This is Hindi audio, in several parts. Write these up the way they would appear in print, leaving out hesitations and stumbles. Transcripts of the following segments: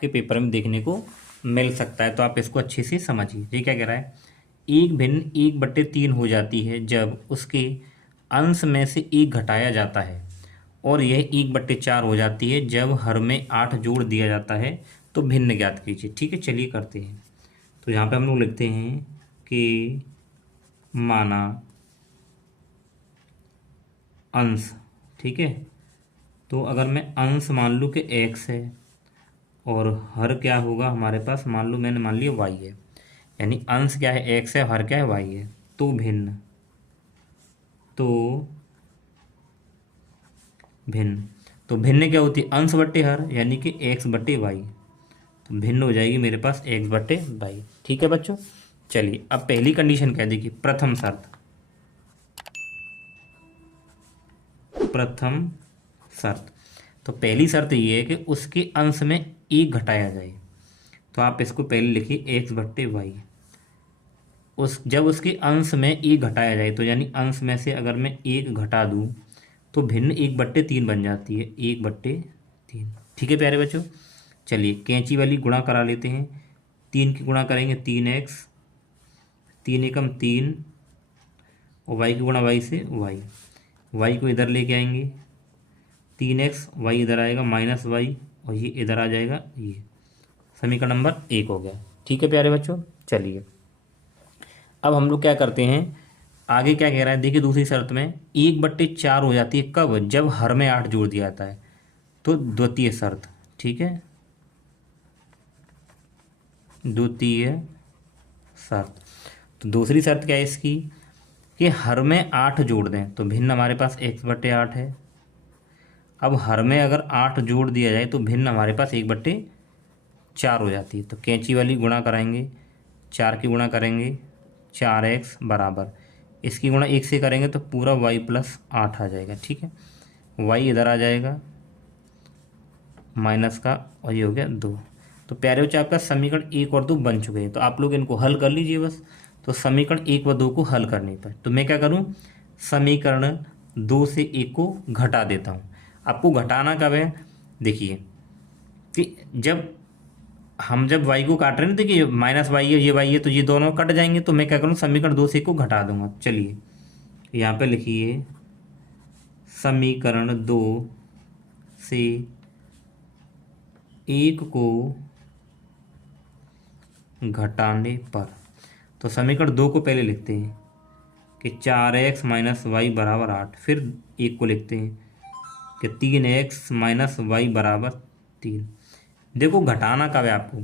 के पेपर में देखने को मिल सकता है, तो आप इसको अच्छे से समझिए। ये क्या कह रहा है, एक भिन्न 1/3 हो जाती है जब उसके अंश में से 1 घटाया जाता है, और यह 1/4 हो जाती है जब हर में 8 जोड़ दिया जाता है। तो भिन्न ज्ञात कीजिए। ठीक है, चलिए करते हैं। तो यहाँ पे हम लोग लिखते हैं कि माना अंश। ठीक है, तो अगर मैं अंश मान लूँ कि x है और हर क्या होगा हमारे पास, मान लो मैंने मान लिया y है, यानी अंश क्या है x है, हर क्या है y है। तो भिन्न, तो भिन्न क्या होती है, अंश बट्टे हर, यानी कि x/y। तो भिन्न हो जाएगी मेरे पास x/y। ठीक है बच्चों, चलिए अब पहली कंडीशन क्या देखिए, प्रथम शर्त। तो पहली शर्त ये है कि उसके अंश में 1 घटाया जाए। तो आप इसको पहले लिखिए x/y। जब उसके अंश में 1 घटाया जाए, तो यानी अंश में से अगर मैं 1 घटा दूं तो भिन्न 1/3 बन जाती है, 1/3। ठीक है प्यारे बच्चों, चलिए कैंची वाली गुणा करा लेते हैं। 3 की गुणा करेंगे 3x, 3 एकम 3, और y की गुणा y से y को इधर लेके आएंगे, 3x, y इधर आएगा -y, और ये इधर आ जाएगा, ये समीकरण नंबर 1 हो गया। ठीक है प्यारे बच्चों, चलिए अब हम लोग क्या करते हैं, आगे क्या कह रहा है देखिए, दूसरी शर्त में 1/4 हो जाती है कब, जब हर में 8 जोड़ दिया जाता है। तो द्वितीय शर्त, ठीक है, द्वितीय शर्त। तो दूसरी शर्त क्या है इसकी, कि हर में 8 जोड़ दें। तो भिन्न हमारे पास x/8 है। अब हर में अगर 8 जोड़ दिया जाए तो भिन्न हमारे पास 1/4 हो जाती है। तो कैंची वाली गुणा कराएंगे, 4 की गुणा करेंगे 4x बराबर, इसकी गुणा 1 से करेंगे तो पूरा y+8 आ जाएगा। ठीक है, y इधर आ जाएगा माइनस का, और ये हो गया 2। तो प्यारे बच्चे आपका समीकरण 1 और 2 बन चुके हैं। तो आप लोग इनको हल कर लीजिए बस। तो समीकरण 1 व 2 को हल करने पर तो मैं क्या करूं, समीकरण 2 से 1 को घटा देता हूं। आपको घटाना कब है, देखिए कि जब y को काट रहे हैं ना, देखिए -y है, ये y है, तो ये दोनों कट जाएंगे। तो मैं क्या करूँ, समीकरण 2 से 1 को घटा दूंगा। चलिए यहाँ पे लिखिए, समीकरण 2 से 1 को घटाने पर, तो समीकरण 2 को पहले लिखते हैं कि 4x - y बराबर 8। फिर 1 को लिखते हैं कि 3x - y बराबर 3। देखो घटाना कब है आपको,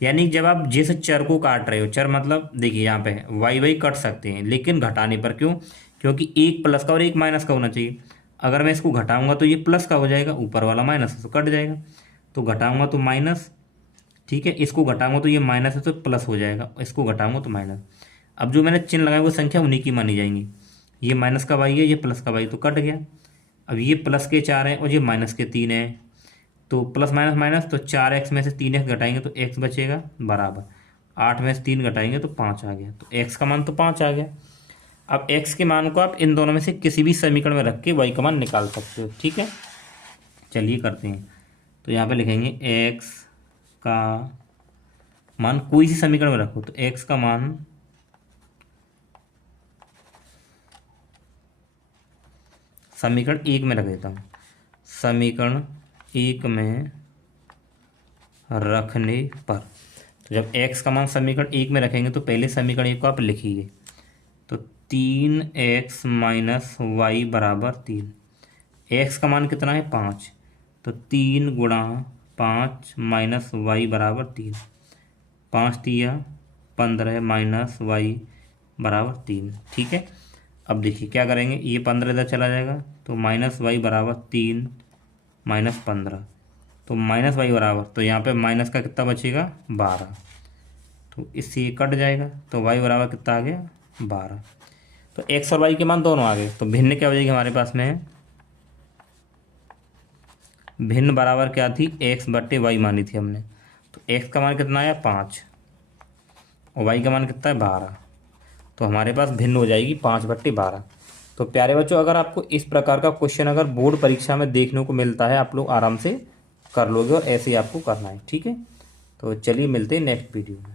यानी जब आप जिस चर को काट रहे हो, चर मतलब देखिए यहाँ पे y कट सकते हैं, लेकिन घटाने पर क्यों, क्योंकि एक प्लस का और एक माइनस का होना चाहिए। अगर मैं इसको घटाऊंगा तो ये प्लस का हो जाएगा, ऊपर वाला माइनस तो कट जाएगा। तो घटाऊंगा तो माइनस, ठीक है, इसको घटाऊंगा तो ये माइनस है तो प्लस हो जाएगा, इसको घटाऊंगा तो माइनस। अब जो मैंने चिन्ह लगाया वो संख्या उन्हीं की मानी जाएंगी। ये माइनस का y है, ये प्लस का y, तो कट गया। अब ये प्लस के 4 है और ये माइनस के 3 है, तो प्लस माइनस माइनस, तो 4x में से 3x घटाएंगे तो x बचेगा बराबर, 8 में से 3 घटाएंगे तो 5 आ गया। तो x का मान तो 5 आ गया। अब x के मान को आप इन दोनों में से किसी भी समीकरण में रख के y का मान निकाल सकते हो। ठीक है, चलिए करते हैं। तो यहाँ पे लिखेंगे x का मान, कोई सी समीकरण में रखो, तो x का मान समीकरण 1 में रख देता हूँ। समीकरण 1 में रखने पर, तो जब x का मान समीकरण 1 में रखेंगे तो पहले समीकरण 1 को आप लिखिए। तो 3x - y बराबर 3। x का मान कितना है 5, तो 3 गुणा 5 - y बराबर 3। 5 तिया 15 - y बराबर 3। ठीक है, अब देखिए क्या करेंगे, ये 15 इधर चला जाएगा, तो -y बराबर 3 - 15, तो -y बराबर, तो यहाँ पे माइनस का कितना बचेगा 12, तो इससे ये कट जाएगा, तो y बराबर कितना आ गया 12। तो x और y के मान दोनों आ गए। तो भिन्न क्या हो जाएगी हमारे पास में, भिन्न बराबर क्या थी, x/y मानी थी हमने। तो x का मान कितना आया 5 और y का मान कितना है 12, तो हमारे पास भिन्न हो जाएगी 5/12। तो प्यारे बच्चों, अगर आपको इस प्रकार का क्वेश्चन अगर बोर्ड परीक्षा में देखने को मिलता है, आप लोग आराम से कर लोगे और ऐसे ही आपको करना है। ठीक है, तो चलिए मिलते हैं नेक्स्ट वीडियो में।